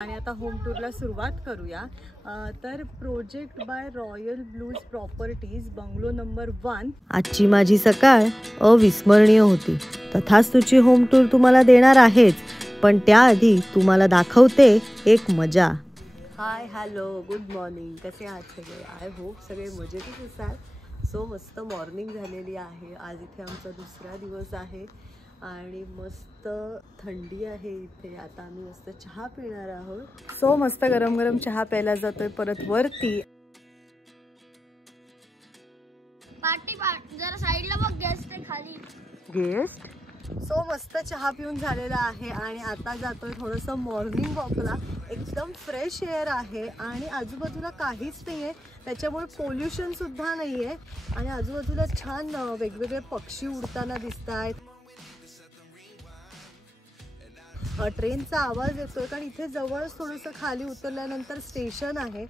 आणि आता होम टूरला सुरुवात करूया। तर project by royal blues properties bungalow number 1। आजची माझी सकाळ अविस्मरणीय होती। तथास्तुची होम टूर तुम्हाला देणार आहेच, पण त्याआधी तुम्हाला दाखवते एक मजा। हाय हॅलो गुड मॉर्निंग, कसे आहात सगळे? आय होप सगळे मजेतच असाल। सो मस्त मॉर्निंग झालेली आहे। आज इथे आमचा दुसरा दिवस आहे आणि मस्त थंडी आहे इथे। आता आम्ही मस्त चहा पिणार आहोत। सो मस्त गरम गरम चहा प्यायला जातोय परत वरती। जरा साईडला बघ, गेस्ट आहे खाली। गेस्ट सो मस्त चहा पिऊन झालेला आहे आणि आता जातोय थोडंसं मॉर्निंग वॉकला। एकदम फ्रेश एअर आहे आणि आजूबाजूला काहीच नाही आहे, त्याच्यामुळे पोल्युशन सुद्धा नाही आहे आणि आजूबाजूला छान वेगवेगळे पक्षी उडताना दिसत आहेत। ट्रेनचा आवाज येतोय कारण इथे जवळच थोडंसं खाली उतरल्यानंतर स्टेशन आहे।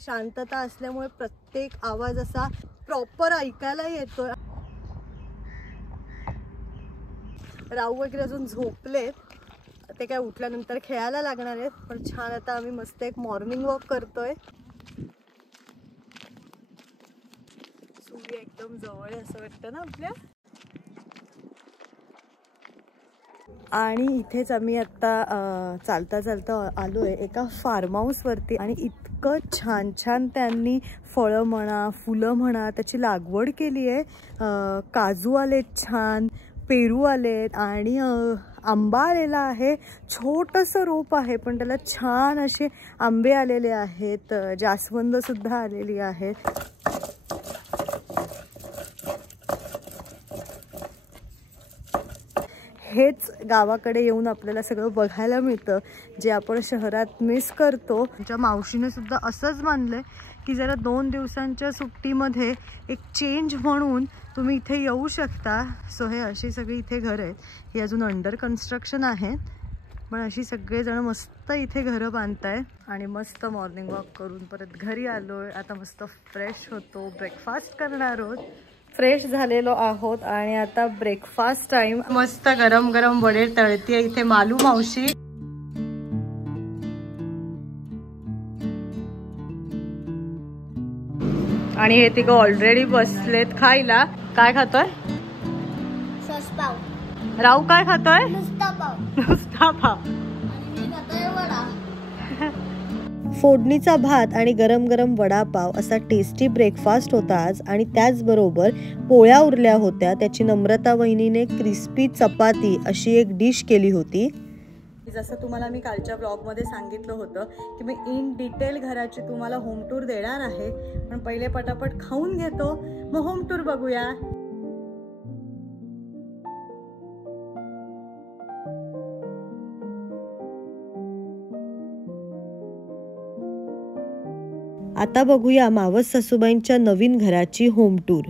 शांतता असल्यामुळे प्रत्येक आवाज असा प्रॉपर ऐकायला येतोय। राहू वगैरे अजून झोपले, ते काय उठल्यानंतर खेळायला लागणार आहेत। पण छान आता आम्ही मस्त एक मॉर्निंग वॉक करतोय। सूर्य एकदम जवळ आहे असं वाटतं ना आपल्या। आणि इथेच आम्ही आता चालता चालता आलोय एका फार्म हाऊस वरती आणि इतकं छान छान त्यांनी फळं म्हणा फुलं म्हणा त्याची लागवड केली आहे। काजू आलेत, छान पेरू आलेत आणि आंबा आलेला आहे। छोटंसं रोप आहे पण त्याला छान असे आंबे आलेले आहेत। जास्वंद सुद्धा आलेली आहेत। हेच गावाकडे येऊन आपल्याला सगळं बघायला मिळतं, जे आपण शहरात मिस करतो। आमच्या मावशीने सुद्धा असंच मानलंय की जरा 2 दिवसांच्या सुट्टीमध्ये एक चेंज म्हणून तुम्ही इथे येऊ शकता। सो हे अशी सगळी इथे घरं आहेत, ही अजून अंडर कन्स्ट्रक्शन आहे, पण अशी सगळेजण मस्त इथे घरं बांधतायत। आणि मस्त मॉर्निंग वॉक करून परत घरी आलोय। आता मस्त फ्रेश होतो, ब्रेकफास्ट करणार आहोत। फ्रेश झालेलो आहोत आणि आता ब्रेकफास्ट टाइम। मस्त गरम गरम वडे तळतीये इथे मालू मावशी। आणि हे तिघं ऑलरेडी बसलेत खायला। काय खातोय? सस्पाव। राहू काय खातोय? नुसता पाव। नुसता पाव। आणि मी खातोय वडा। फोडणीचा भात आणि गरम गरम वडापाव असा टेस्टी ब्रेकफास्ट होता आज। आणि त्याचबरोबर पोळ्या उरल्या होत्या, त्याची नम्रता वहिनीने क्रिस्पी चपाती अशी एक डिश केली होती। जसं तुम्हाला मी कालच्या ब्लॉगमध्ये सांगितलं होतं की मी इन डिटेल घराची तुम्हाला होम टूर देणार आहे, पण पहिले पटापट खाऊन घेतो मग होम टूर बघूया। आता बघूया मावस सासूबाईंच्या नवीन घराची होम टूर।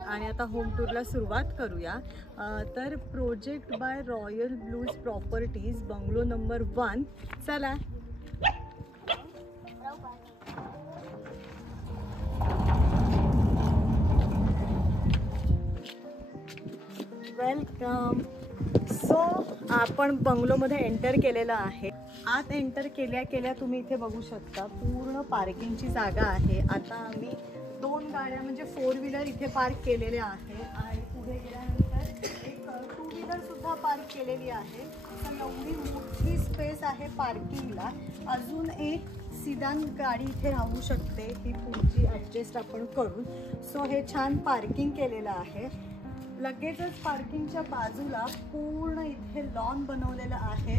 आणि आता होम टूरला सुरुवात करूया। तर project by royal blues properties bungalow number 1। चला वेलकम। सो आपण बंगलोमध्ये एंटर केलेलं आहे। आत एंटर केल्या केल्या तुम्ही इथे बघू शकता पूर्ण पार्किंगची जागा आहे। आता आम्ही 2 गाड्या म्हणजे 4 व्हीलर इथे पार्क केलेल्या आहे आणि पुढे गेल्यानंतर एक 2 व्हीलर सुद्धा पार्क केलेली आहे। तर एवढी मोठी स्पेस आहे पार्किंगला। अजून एक सिडान गाडी इथे राहू शकते, ही पुढची ॲडजस्ट आपण करून। सो हे छान पार्किंग केलेलं आहे। लगेचच पार्किंगच्या बाजूला पूर्ण इथे लॉन बनवलेलं आहे।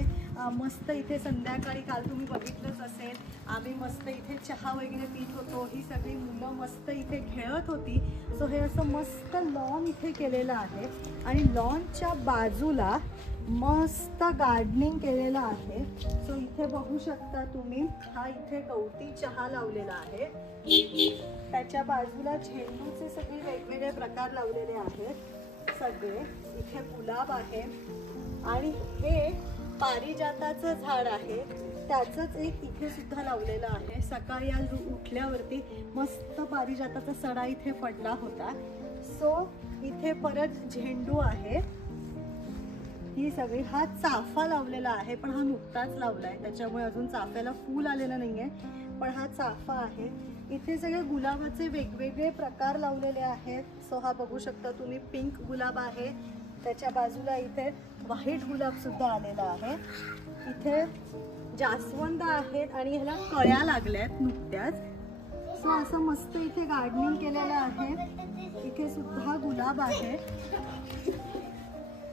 मस्त इथे संध्याकाळी काल तुम्ही बघितलंच असेल, आम्ही मस्त इथे चहा वगैरे पीत होतो। ही सगळी मुलं मस्त इथे खेळत होती। सो हे असं मस्त लॉन इथे केलेलं आहे आणि लॉनच्या बाजूला मस्त गार्डनिंग केलेलं आहे। सो इथे बघू शकता तुम्ही, हा इथे गवती चहा लावलेला आहे, त्याच्या बाजूला झेंडूचे सगळे वेगवेगळे प्रकार लावलेले आहेत। सगळे इथे गुलाब आहे आणि हे पारिजाताचं झाड आहे, त्याचंच एक इथे सुद्धा लावलेलं आहे। सकाळी आज उठल्यावरती मस्त पारिजाताचा सडा इथे पडला होता। सो इथे परत झेंडू आहे, ही सगळी, हा चाफा लावलेला आहे पण हा नुकताच लावलाय त्याच्यामुळे अजून चाफ्याला फूल आलेलं नाहीये, पण हा चाफा आहे. इथे सगळे गुलाबाचे वेगवेगळे प्रकार लावलेले आहेत. सो हा बघू शकता तुम्ही, पिंक गुलाब आहे, त्याच्या बाजूला इथे व्हाईट गुलाब सुद्धा आलेला आहे. इथे जास्वंद आहेत आणि ह्याला कळ्या लागल्यात नुकत्याच. सो असं मस्त इथे गार्डनिंग केलेलं आहे. इथे सुद्धा गुलाब आहे.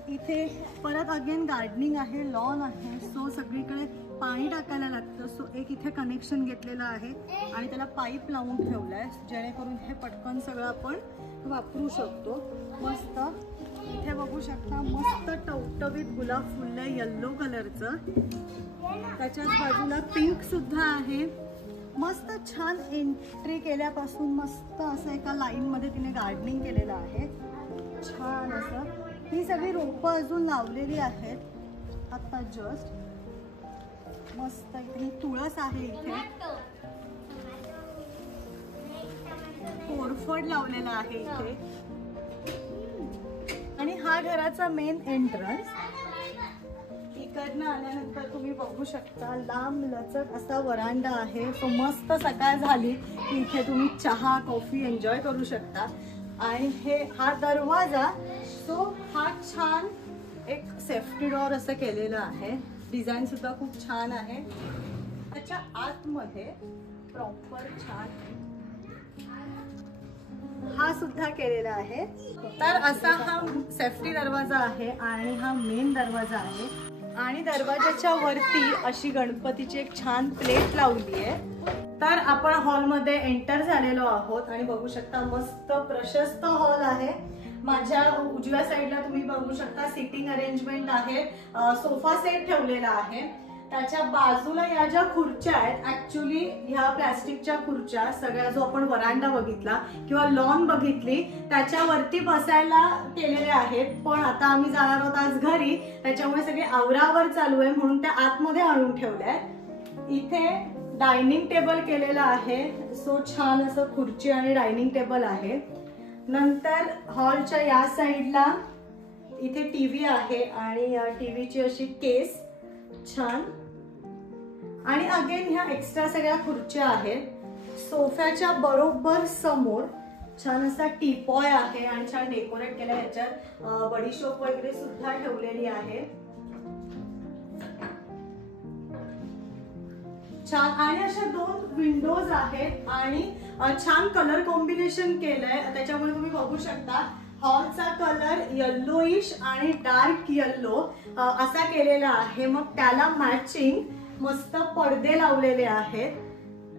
इथे परत अगेन गार्डनिंग आहे, लॉन आहे. सो सगळीकडे पाणी टाकायला लागतं. सो एक इथे कनेक्शन घेतलेलं आहे आणि त्याला पाईप लावून ठेवलाय जेणेकरून हे पटकन सगळं आपण वापरू शकतो. मस्त इथे बघू शकता, मस्त टवटवीत गुलाब फुललंय येल्लो कलरचं. त्याच्याच बाजूला पिंक सुद्धा आहे. मस्त छान एंट्री केल्यापासून मस्त असं एका लाईनमध्ये तिने गार्डनिंग केलेलं आहे. छान असं ही सगळी रोपं अजून लावलेली आहेत आता जस्ट. मस्त इथे तुळस आहे, इथे कोरफड लावलेला आहे इथे. आणि हा घराचा मेन एंट्रन्स. इकडनं आल्यानंतर तुम्ही बघू शकता लांब लचक असा वरांडा आहे. सो मस्त सकाळ झाली की इथे तुम्ही चहा कॉफी एन्जॉय करू शकता. आणि हा दरवाजा, सो हा छान एक सेफ्टी डोअर असं केलेलं आहे. डिझाईन सुद्धा खूप छान आहे. त्याच्या आतमध्ये प्रॉपर छान हा सुद्धा केलेला आहे. तर असा हा सेफ्टी दरवाजा आहे आणि हा मेन दरवाजा आहे. आणि दरवाजाच्या वरती अशी गणपतीची एक छान प्लेट लावली आहे. तर आपण हॉलमध्ये एंटर झालेलो आहोत आणि बघू शकता मस्त प्रशस्त हॉल आहे. माझ्या उजव्या साईडला तुम्ही बघू शकता सिटिंग अरेंजमेंट आहे, सोफा सेट ठेवलेला आहे. त्याच्या बाजूला या ज्या खुर्च्या आहेत, ऍक्च्युली ह्या प्लॅस्टिकच्या खुर्च्या सगळ्या, जो आपण वरांडा बघितला किंवा लॉन बघितली त्याच्यावरती बसायला केलेले आहेत. पण आता आम्ही जाणार आहोत आज घरी, त्याच्यामुळे सगळे आवरावर चालू आहे म्हणून त्या आतमध्ये आणून ठेवलंय. इथे डायनिंग टेबल केलेला आहे. सो छान असं खुर्ची आणि डायनिंग टेबल आहे. नंतर हॉलच्या या साईडला इथे टीव्ही आहे आणि या टीव्हीची अशी केस छान. आणि अगेन ह्या एक्स्ट्रा सगळ्या खुर्च्या आहेत. सोफ्याच्या बरोबर समोर छान असा टीपॉय आहे आणि छान डेकोरेट केला. ह्याच्यात बडीशोप वगैरे सुद्धा ठेवलेली आहे. छान. आणि अशा 2 विंडोज आहेत आणि छान कलर कॉम्बिनेशन केलंय. त्याच्यामुळे तुम्ही बघू शकता हॉलचा कलर येल्लोइश आणि डार्क येल्लो असा केलेला आहे. मग त्याला मॅचिंग मस्त पडदे लावलेले आहेत.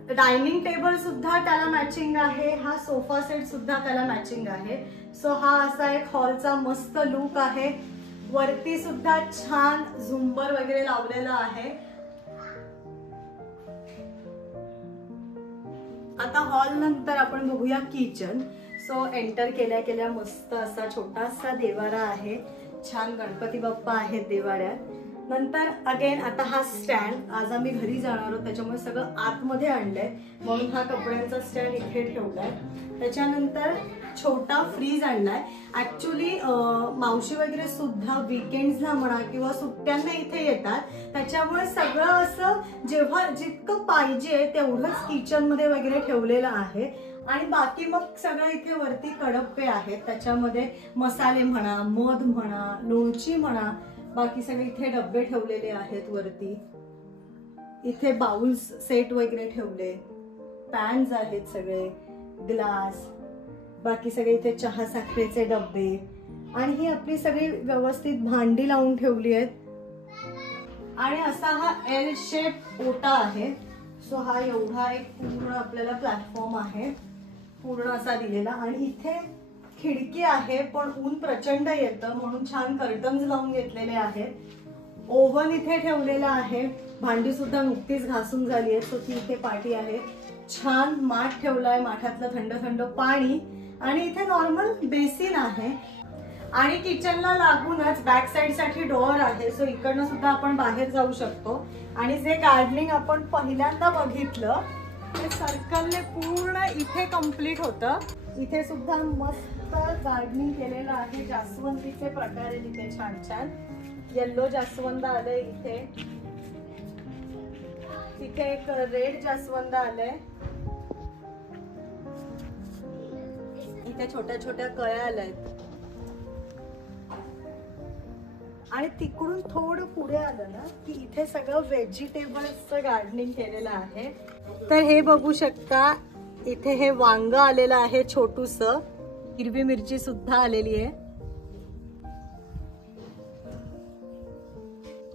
डायनिंग टेबल सुद्धा त्याला मॅचिंग आहे. हा सोफा सेट सुद्धा त्याला मॅचिंग आहे. सो हा असा एक हॉलचा मस्त लुक आहे. वरती सुद्धा छान झुंबर वगैरे लावलेला आहे. आता हॉल नंतर आपण बघूया किचन. सो एंटर केल्या केल्या मस्त असा छोटासा देवारा आहे. छान गणपती बाप्पा आहेत देवाऱ्यात. नंतर अगेन आता हा स्टँड, आज आम्ही घरी जाणार आहोत त्याच्यामुळे सगळं आतमध्ये आणलंय म्हणून हा कपड्यांचा स्टँड इथे ठेवलाय. त्याच्यानंतर छोटा फ्रीज आणलाय. ऍक्च्युली मावशी वगैरे सुद्धा विकेंड्सला म्हणा किंवा सुट्ट्यांना इथे येतात, त्याच्यामुळे सगळं असं जेव्हा जितकं पाहिजे तेवढंच किचन मध्ये वगैरे ठेवलेलं आहे. आणि बाकी मग सगळं इथे वरती कडप्पे आहेत, त्याच्यामध्ये मसाले म्हणा, मध म्हणा, लोणची म्हणा, बाकी सगळे इथे डब्बे ठेवलेले आहेत वरती. इथे बाउल्स सेट वगैरे ठेवले, पॅन्स आहेत सगळे, ग्लास, बाकी सगळे इथे चहा साखरेचे डब्बे आणि ही आपली सगळी व्यवस्थित भांडी लावून ठेवली आहेत. आणि असा हा एल शेप ओटा आहे. सो हा एवढा एक पूर्ण आपल्याला प्लॅटफॉर्म आहे पूर्ण असा दिलेला. आणि इथे खिडकी आहे पण ऊन प्रचंड येतं म्हणून छान कर्टन्स लावून घेतलेले आहेत. ओव्हन इथे ठेवलेला आहे. भांडी सुद्धा नुकतीच घासून झाली आहे. सो ती इथे पाटी आहे. छान माठ ठेवलाय, माठातलं थंड थंड पाणी. आणि इथे नॉर्मल बेसिन आहे. आणि किचनला लागूनच बॅक साइड साठी डोअर आहे. सो इकडनं सुद्धा आपण बाहेर जाऊ शकतो. आणि जे गार्डनिंग आपण पहिल्यांदा बघितलं ते सर्कलने पूर्ण इथे कम्प्लीट होतं. इथे सुद्धा मस्त गार्डनिंग केलेलं आहे. जास्वंदीचे प्रकार आहेत इथे छान छान. येल्लो जास्वंद आलंय इथे. तिथे एक रेड जास्वंद आलंय. इथे छोट्या छोट्या कळ्या आल्यात. आणि तिकडून थोडं पुढे आलं ना की इथे सगळं व्हेजिटेबल्सचं गार्डनिंग केलेलं आहे. तर हे बघू शकता, इथे हे वांग आलेलं आहे छोटूस. हिरवी मिरची सुद्धा आलेली आहे.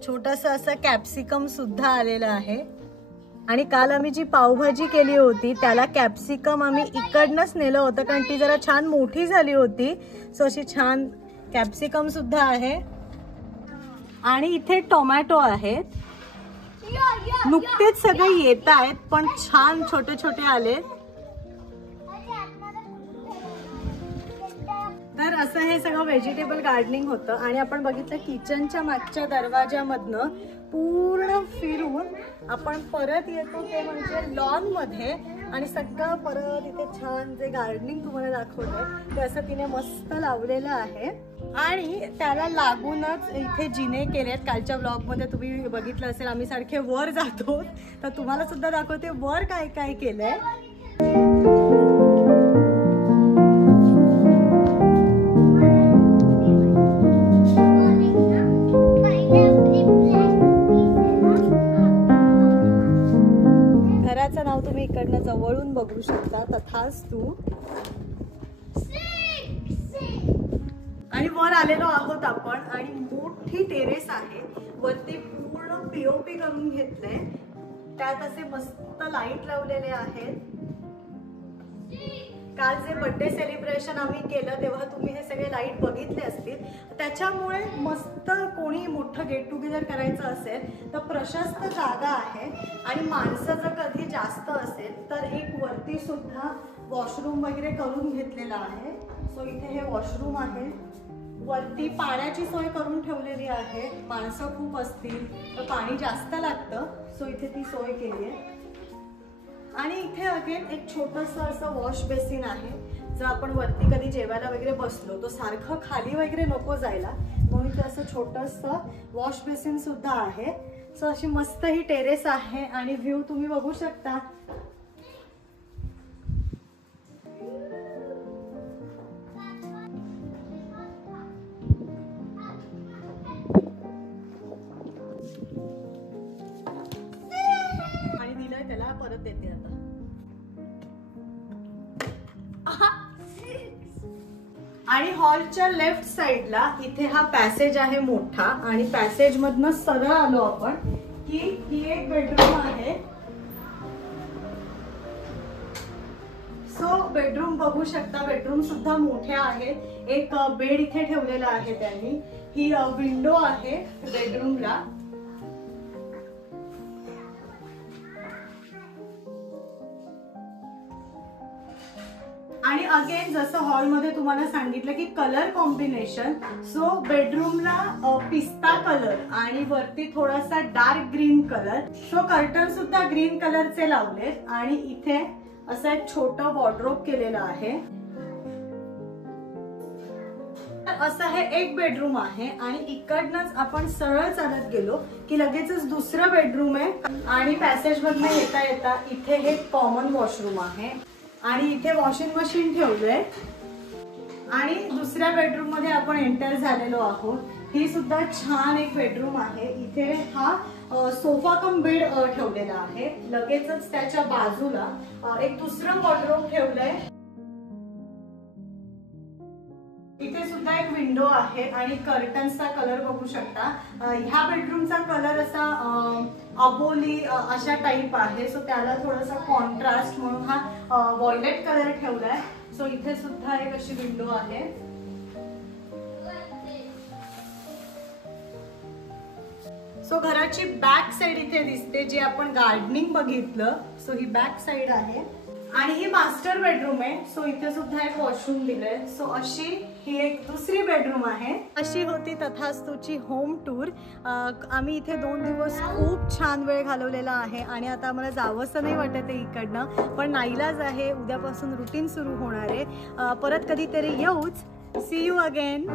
छोटस असं कॅप्सिकम सुद्धा आलेलं आहे. आणि काल आम्ही जी पावभाजी केली होती त्याला कॅप्सिकम आम्ही इकडनंच नेलं होतं कारण ती जरा छान मोठी झाली होती. सो अशी छान कॅप्सिकम सुद्धा आहे. आणि इथे टोमॅटो आहेत. नुकतेच सगळे येत आहेत पण छान छोटे छोटे आले. तर असं हे सगळं व्हेजिटेबल गार्डनिंग होतं. आणि आपण बघितलं किचनच्या मागच्या दरवाजामधनं पूर्ण फिरून आपण परत येतो ते म्हणजे लॉन मध्ये. आणि सगळं परत इथे छान जे गार्डनिंग तुम्हाला दाखवलंय ते असं तिने मस्त लावलेलं आहे. आणि त्याला लागूनच इथे जिने केलेत. कालच्या ब्लॉग मध्ये तुम्ही बघितलं असेल आम्ही सारखे वर जातो तर तुम्हाला सुद्धा दाखवते वर काय काय केलंय. घराचं नाव तुम्ही इकडनं जवळून बघू शकता, तथास्तु. आणि वर आलेलो आहोत आपण. आणि मोठी टेरेस आहे. वरती पूर्ण पीओपी करून घेतलंय. त्यात असे मस्त लाईट लावलेले आहेत. काल जे बर्थडे सेलिब्रेशन आम्ही केलं तेव्हा तुम्ही हे सगळे लाईट बघितले असतील. त्याच्यामुळे मस्त कोणी मोठं गेट टुगेदर करायचं असेल तर प्रशस्त जागा आहे. आणि माणसं जर कधी जास्त असेल तर एक वरती सुद्धा वॉशरूम वगैरे करून घेतलेला आहे. सो इथे हे वॉशरूम आहे. वरती पाण्याची सोय करून ठेवलेली आहे. माणसं खूप असतील तर पाणी जास्त लागतं सो इथे ती सोय केली आहे. आणि इथे अगेन एक छोटंसं असं वॉश बेसिन आहे. जर आपण वरती कधी जेवायला वगैरे बसलो तर सारखं खाली वगैरे नको जायला म्हणून इथे असं छोटंसं वॉश बेसिन सुद्धा आहे. सो अशी मस्त ही टेरेस आहे. आणि व्ह्यू तुम्ही बघू शकता. आणि दिलंय त्याला परत देते आता. आणि हॉलच्या लेफ्ट साइडला इथे हा पॅसेज आहे मोठा. आणि पॅसेज मधनं सरळ आलो आपण की ही एक बेडरूम आहे. सो बेडरूम बघू शकता. बेडरूम सुद्धा मोठे आहेत. एक बेड इथे ठेवलेला आहे त्यांनी. ही विंडो आहे बेडरूमला. आणि अगेन जसं हॉलमध्ये तुम्हाला सांगितलं की कलर कॉम्बिनेशन. सो बेडरूमला पिस्ता कलर आणि वरती थोडासा dark green colour. So curtain सुद्धा ग्रीन कलरचे लावलेत. आणि इथे असं एक छोटं वॉर्डरोब केलेलं आहे. असं हे एक बेडरूम आहे. आणि इकडनंच आपण सरळ चालत गेलो की लगेचच दुसरं बेडरूम आहे. आणि पॅसेज मधनं येता येता इथे हे कॉमन वॉशरूम आहे. आणि इथे वॉशिंग मशीन ठेवलंय. आणि दुसऱ्या बेडरूम मध्ये आपण एंटर झालेलो आहोत. ही सुद्धा छान एक बेडरूम आहे. इथे हा सोफा कम बेड ठेवलेला आहे. लगेचच त्याच्या बाजूला एक दुसरं वॉर्डरोब ठेवलंय. इथे सुद्धा एक विंडो आहे. आणि कर्टन्सचा कलर बघू शकता. ह्या बेडरूमचा कलर असा अबोली अशा टाइप आहे. सो त्याला थोडासा कॉन्ट्रास्ट म्हणून हा व्हायलेट कलर ठेवलाय. सो इथे सुद्धा एक अशी विंडो आहे. सो घराची बॅक साइड इथे दिसते जे आपण गार्डनिंग बघितलं. सो ही बॅक साइड आहे. आणि ही मास्टर बेडरूम आहे. सो इथे सुद्धा एक वॉशरूम दिलंय. सो अशी ही एक दुसरी बेडरूम आहे. अशी होती तथास्तुची होम टूर. आम्ही इथे 2 दिवस खूप छान वेळ घालवलेला आहे. आणि आता आम्हाला जावंसं नाही वाटत आहे इकडनं. पण नाईलाज आहे. उद्यापासून रुटीन सुरू होणार आहे. परत कधीतरी येऊच. See you again.